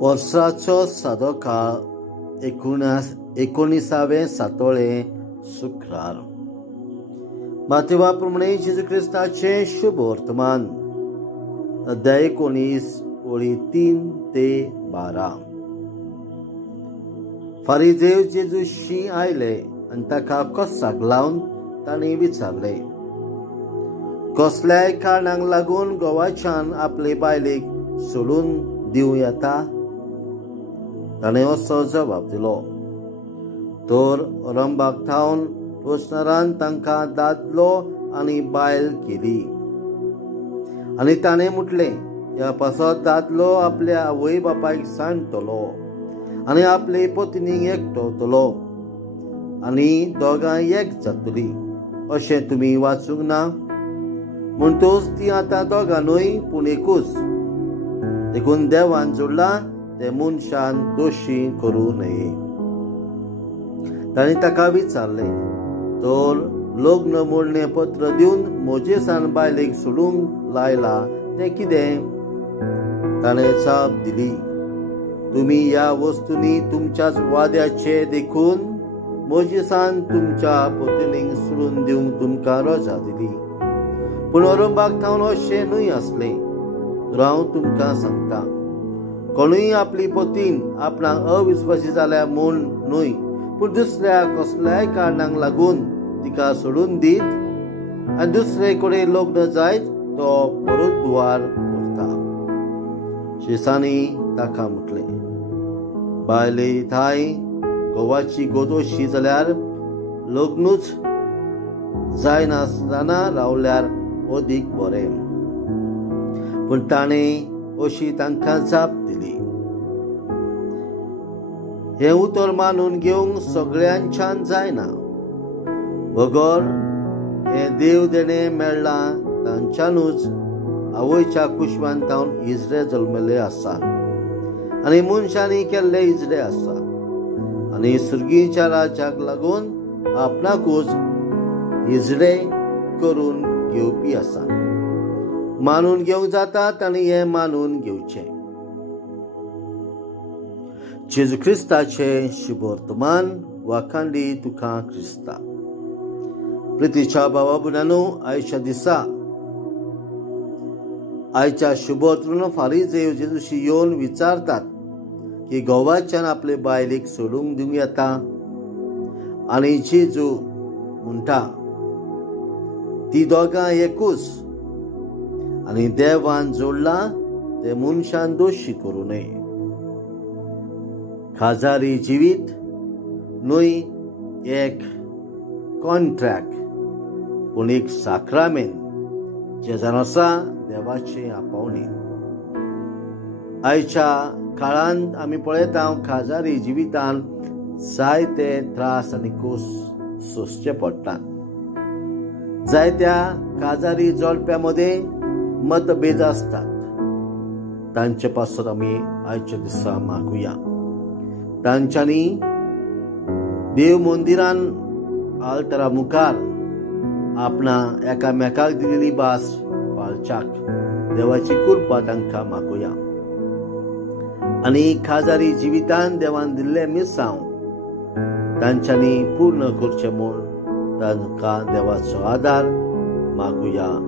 वर्साचो सादो काळ 19वें सातोळे शुक्रार. माथेवा प्रमाणे जेजू क्रिस्ताचे शुभ वर्तमान अध्याय 19 ओळी 3 ते 12. फारिजेव जेजूशी आयले आनी ताका कसाक लावन तांणी विचारले, कसल्याय कारणाक लागून गोवाच्यान आपले बायलेक सोडून दिवं येता? ताणें असो जबाब दिलो. तर अरंबाक थावन रोशनारान तांकां दादलो आनी बायल केली. आनी ताणें म्हटलें, ह्या पासत दादलो आपल्या आवय बापायक सांडटलो आनी आपले पत्नीक एकटवतलो आनी दोगांय एक जातली, अशें तुमी वाचूंक ना? म्हणटूच ती आतां दोगांनूय पूण एकूच. देखून देवान जोडला ते मनशान दोशी करूं नये. ताणें ताका विचारलें, तर लग्न मोडणें पत्र दिवन मोजेसान बायलेक सोडूंक लायला तें कितें? ताणें जाप दिली, तुमी ह्या वस्तूंनी तुमच्याच वाद्याचे देखून मोजेसान तुमच्या पत्नीक सोडून दिवंक तुमकां रजा दिली. पूण अरंबाक थावन अशें न्हय आसलें. तर हांव तुमकां सांगतां, कोणूय आपली पत्नीन आपणाक अविस्वासी जाल्या म्हूण न्हय, पूण दुसऱ्या कसल्याय कारणाक लागून तिका सोडून दीत आनी दुसरे कडेन लग्न जायत तो परतुवार करता. शेसांनी ताका म्हटलें, बायले थाय घोवाची गोदोशी जाल्यार लग्नूच जायनासतना रावल्यार अदीक बरें. पूण ताणें अशी तांकां जाप दिली, हें उतर मानून घेवंक सगळ्यांच्यान जायना. वगर हें देव देणें मेळ्ळां तांच्यानूच आवयच्या कुशवांतावन इजरे जल्मले आसा आनी मनशांनी केल्ले इजरे आसा आनी सुर्गीच्या राज्याक लागून आपणाकूच इजरे करून घेवपी आसा. मानून घेवंक जातात आनी हें मानून घेवचें. जेजू क्रिस्ताचे शुभ वर्तमान. वाखांडी तुका क्रिस्ता. प्रितीच्या भावा भयणांनो, आयच्या दिसा आयच्या शुभ वर्तमान फारिजेव जेजूशी येवन विचारतात की घोवाच्यान आपले बायलेक सोडूंक दिवंक येता? आनी जेजू म्हणटा, ती दोगां एकूच आनी देवान जोडला ते मनशान दोशी करूं नये. खाजारी जिवीत न्हय एक कॉन्ट्रॅक्ट, पूण एक साक्रामेंट जेजून आसा देवाचे आपोवणे. आयच्या काळांत आमी पळयता खाजारी जिवितान जायते त्रास आनी खूस सोंसचे पडटात. जायत्या काजारी जोडप्या मदें मतभेद असतात. तांचे पासून आमी आयच्या दिसा मागुया. तांच्यांनी देव मंदिरान आल्तरा मुखार आपणा एकामेकाक दिलेली भास पाळच्याक देवाची कृपा तांकां मागुया. आनी खाजारी जिवितान देवान दिल्ले मिसांव तांच्यांनी पूर्ण करचें म्हूण तांकां देवाचो आदार मागुया.